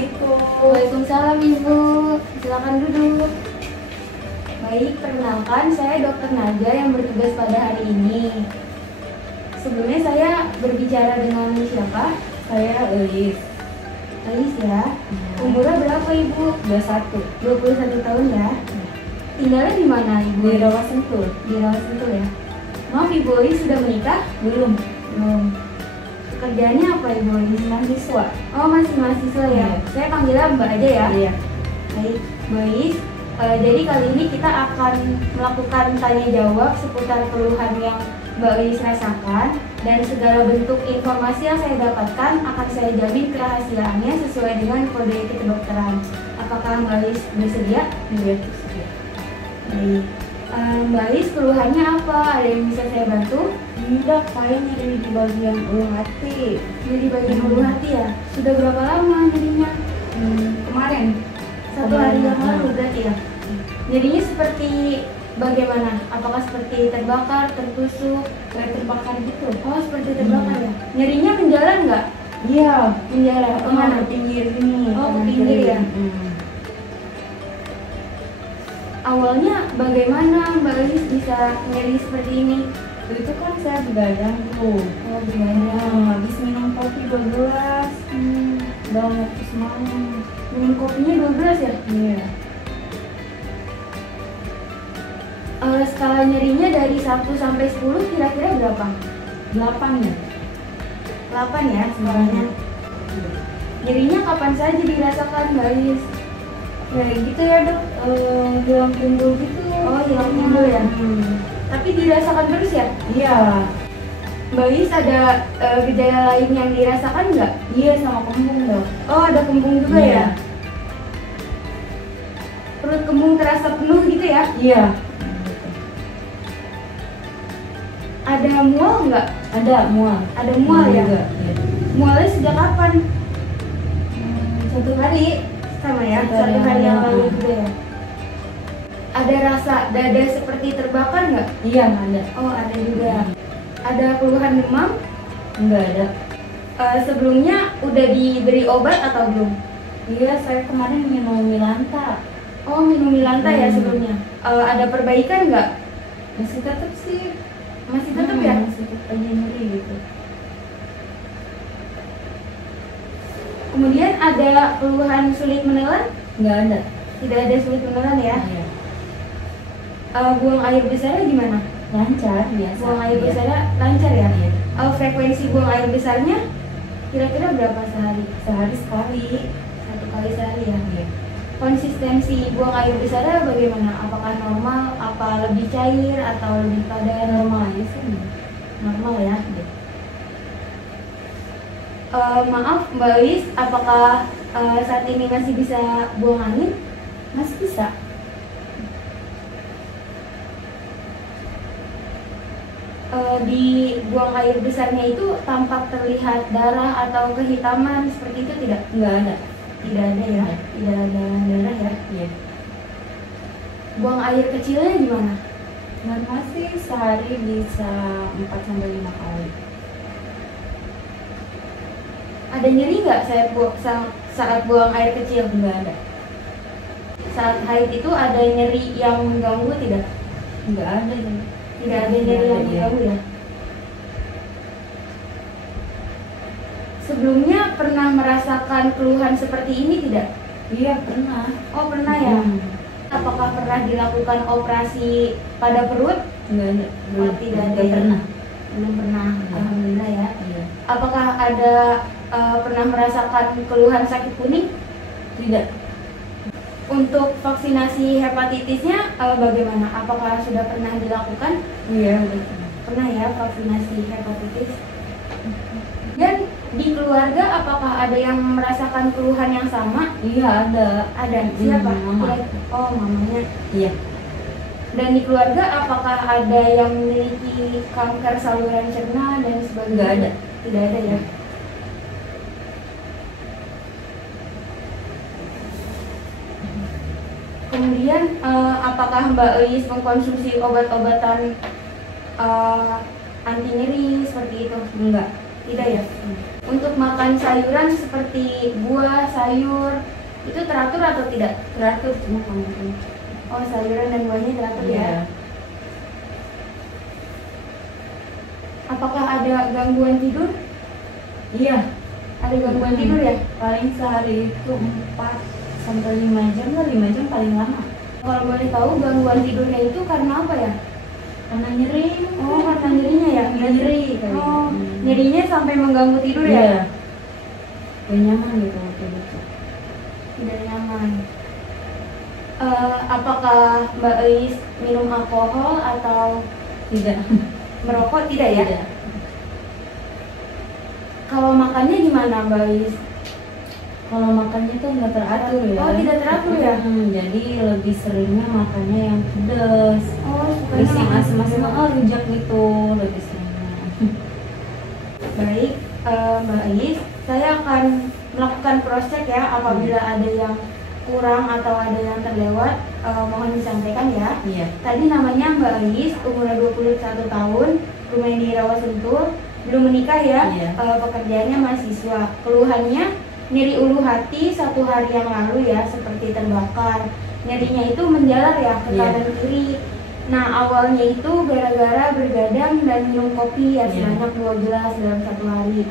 Assalamualaikum. Waalaikumsalam Ibu, silakan duduk. Baik, perkenalkan saya Dr. Naja yang bertugas pada hari ini. Sebelumnya saya berbicara dengan siapa? Saya Elis. Elis ya. Umurnya berapa Ibu? 21 tahun ya. Tinggalnya di mana Ibu? Di Rawa Sentul. Di Rawasentul ya. Maaf Ibu Elis sudah menikah? Belum. Belum. Kerjaannya apa Ibu Elis? Mahasiswa. Oh masih mahasiswa ya. Iya. Saya panggilnya Mbak aja ya. Iya. Baik, Bois. Jadi kali ini kita akan melakukan tanya jawab seputar keluhan yang Mbak Elis rasakan, dan segala bentuk informasi yang saya dapatkan akan saya jamin kerahasiaannya sesuai dengan kode kedokteran. Apakah Mbak Elis bersedia? Iya. Baik. Mbak Elis keluhannya apa? Ada yang bisa saya bantu? Enggak, kayaknya dari di bagian ulu hati. Jadi bagian ulu hati ya? Sudah berapa lama jadinya? Kemarin. 1 hari yang lalu berarti ya? Jadinya seperti bagaimana? Apakah seperti terbakar, tertusuk? Kayak terbakar gitu. Oh seperti terbakar ya? Nyerinya menjalar nggak? Iya. Menjalar kemana? Ke pinggir ini. Oh, ke kanan pinggir kiri. ya? Awalnya bagaimana Mbak Elis bisa nyeri seperti ini? Itu kan saya begadang tuh. Oh gimana? Habis minum kopi 2 gelas. Udah mau ke semalam. Minum kopinya 12 ya? Iya. Skala nyerinya dari 1 sampai 10 kira-kira berapa? 8 ya. 8 ya skalanya. Nyerinya kapan saja dirasakan Mbak Elis? Ya gitu ya dok, hilang timbul gitu. Oh hilang timbul ya? Tapi dirasakan terus ya? Iya. Mbak Elis ada gejala lain yang dirasakan nggak? Iya, sama kembung dok. Oh ada kembung juga Iya. ya? Perut kembung terasa penuh gitu ya? Iya. Ada mual nggak? Ada mual. Ada mual ya? Juga. Iya. Mualnya sejak kapan? 1 hari. Sama ya? Satu 1 hari hari yang yang lalu lalu. juga ya? Ada rasa dada seperti terbakar nggak? Iya, ada. Oh ada juga. Ada keluhan demam? Enggak ada. Sebelumnya udah diberi obat atau belum? Iya, saya kemarin minum Milanta. Oh minum Milanta ya Hmm. sebelumnya. Ada perbaikan nggak? Masih tetap sih. Masih tetap ya? Masih tetap aja nyeri gitu. Kemudian ada keluhan sulit menelan? Enggak ada. Tidak ada sulit menelan ya? Iya. Buang air besarnya gimana? Lancar biasa. Buang air Iya. besarnya lancar ya? Iya. Frekuensi buang air besarnya kira-kira berapa sehari? Sehari sekali. 1 kali sehari ya? Iya. Konsistensi buang air besarnya bagaimana? Apakah normal? Apa lebih cair atau lebih padat? Normal aja sih. Normal ya? Maaf Mbak Elis, apakah saat ini masih bisa buang angin? Masih bisa. Di buang air besarnya itu tampak terlihat darah atau kehitaman seperti itu tidak? Enggak ada. Tidak ada ya? Tidak ada darah ya? Iya. Buang air kecilnya gimana? Normal sih sehari bisa 4 sampai 5 kali. Ada nyeri nggak saat buang air kecil? Enggak ada. Saat haid itu ada nyeri yang mengganggu tidak? Enggak ada. Tidak ada nyeri yang mengganggu ya? Sebelumnya pernah merasakan keluhan seperti ini tidak? Iya, pernah. Oh pernah ya? Apakah pernah dilakukan operasi pada perut? Enggak ada. Oh, tidak ada Enggak ya? pernah. Belum pernah, alhamdulillah ya. Iya. Apakah ada pernah merasakan keluhan sakit kuning? Tidak. Untuk vaksinasi hepatitisnya bagaimana? Apakah sudah pernah dilakukan? Iya, udah pernah. Pernah ya vaksinasi hepatitis. Dan di keluarga apakah ada yang merasakan keluhan yang sama? Iya, ada. Ada. Siapa? Mama. Oh mamanya. Iya. Dan di keluarga apakah ada yang memiliki kanker saluran cerna dan sebagainya? Nggak ada. Tidak ada ya. Kemudian apakah Mbak Elis mengkonsumsi obat-obatan anti nyeri seperti itu? Enggak. Tidak ya. untuk makan sayuran seperti buah, sayur, itu teratur atau tidak? Teratur cuma kamu. Oh, sayuran dan buahnya teratur ya. Iya. Apakah ada gangguan tidur? Iya. Ada gangguan tidur ya? Paling sehari itu 4 sampai 5 jam lah, 5 jam paling lama. Kalau boleh tahu gangguan tidurnya itu karena apa ya? Karena nyeri. Oh, karena nyerinya ya? Nyeri kali. Oh, nyerinya sampai mengganggu tidur ya? Iya. Gak nyaman gitu waktu itu. Tidak nyaman. Apakah Mbak Ais minum alkohol atau Tidak. merokok? Tidak ya? Tidak. Kalau makannya gimana Mbak Ais? Kalau makannya tuh nggak teratur ya. Oh, tidak teratur ya? Jadi lebih seringnya makannya yang pedas. Oh, Terus yang makan asam-asam pedas. rujak gitu lebih seringnya. Baik, Mbak Ais, saya akan melakukan cross check ya apabila ada yang kurang atau ada yang terlewat, mohon disampaikan ya. Iya. Tadi namanya Mbak Ais, umurnya 21 tahun, rumahnya di Rawasentul, belum menikah ya. Iya. Pekerjaannya mahasiswa. Keluhannya nyeri ulu hati 1 hari yang lalu ya, seperti terbakar. Nyerinya itu menjalar ya ke Iya. kanan kiri. Nah, awalnya itu gara-gara bergadang dan minum kopi ya Iya. sebanyak 2 gelas dalam 1 hari.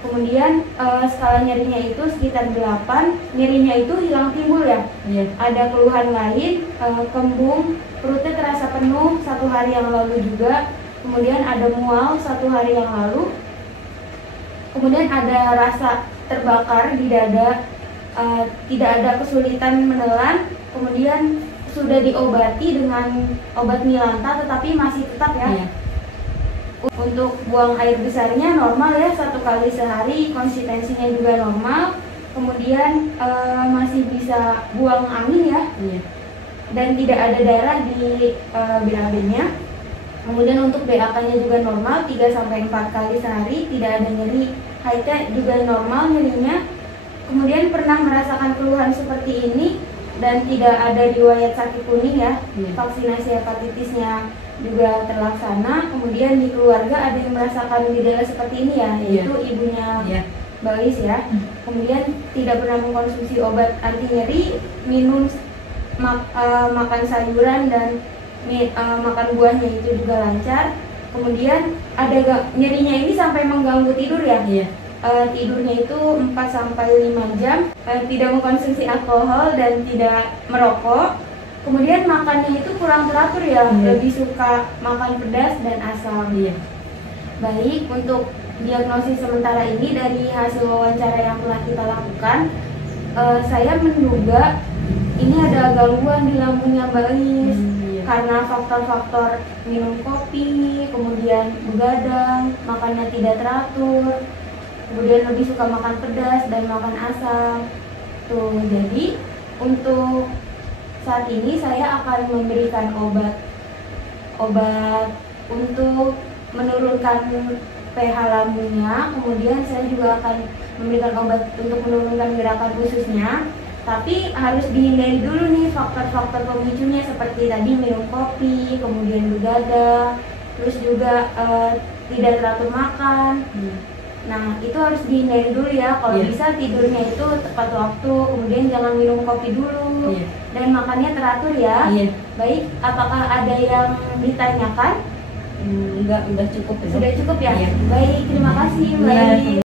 Kemudian skala nyerinya itu sekitar 8, nyerinya itu hilang timbul ya. Iya. Ada keluhan lain, kembung, perutnya terasa penuh 1 hari yang lalu juga. Kemudian ada mual 1 hari yang lalu. Kemudian ada rasa terbakar di dada, tidak ada kesulitan menelan. Kemudian sudah diobati dengan obat Milanta tetapi masih tetap ya. Iya. Untuk buang air besarnya normal ya, 1 kali sehari, konsistensinya juga normal. Kemudian masih bisa buang angin ya, Iya. dan tidak ada darah di BAB-nya. Kemudian untuk BAK-nya juga normal, 3-4 kali sehari, tidak ada nyeri. Haidnya juga normal nyerinya. Kemudian pernah merasakan keluhan seperti ini dan tidak ada riwayat sakit kuning ya. Iya. Vaksinasi hepatitisnya juga terlaksana. Kemudian di keluarga ada yang merasakan gejala seperti ini ya, yaitu ibunya Iya. Mbak Ais ya. Kemudian tidak pernah mengkonsumsi obat anti nyeri, minum makan sayuran dan makan buahnya itu juga lancar. Kemudian ada nyerinya ini sampai mengganggu tidur ya. Iya. Tidurnya itu 4-5 jam, tidak mengkonsumsi alkohol dan tidak merokok. Kemudian makannya itu kurang teratur ya, lebih suka makan pedas dan asam. Iya. Baik, untuk diagnosis sementara ini dari hasil wawancara yang telah kita lakukan, saya menduga ini ada gangguan di lambungnya Mbak Ais. Iya. Karena faktor-faktor minum kopi, kemudian begadang, makannya tidak teratur, kemudian lebih suka makan pedas dan makan asam. Tuh, jadi untuk saat ini saya akan memberikan obat untuk menurunkan pH lambungnya. Kemudian saya juga akan memberikan obat untuk menurunkan gerakan ususnya. Tapi harus dihindari dulu nih faktor-faktor pemicunya seperti tadi minum kopi, kemudian begadang, terus juga tidak teratur makan. Nah, itu harus dihindari dulu ya. Kalau Iya. bisa tidurnya itu tepat waktu, kemudian jangan minum kopi dulu, Iya. dan makannya teratur ya. Iya. Baik, apakah ada yang ditanyakan? Enggak, udah cukup ya. Sudah cukup ya? Iya. Baik, terima kasih Mbak Iya, Ais.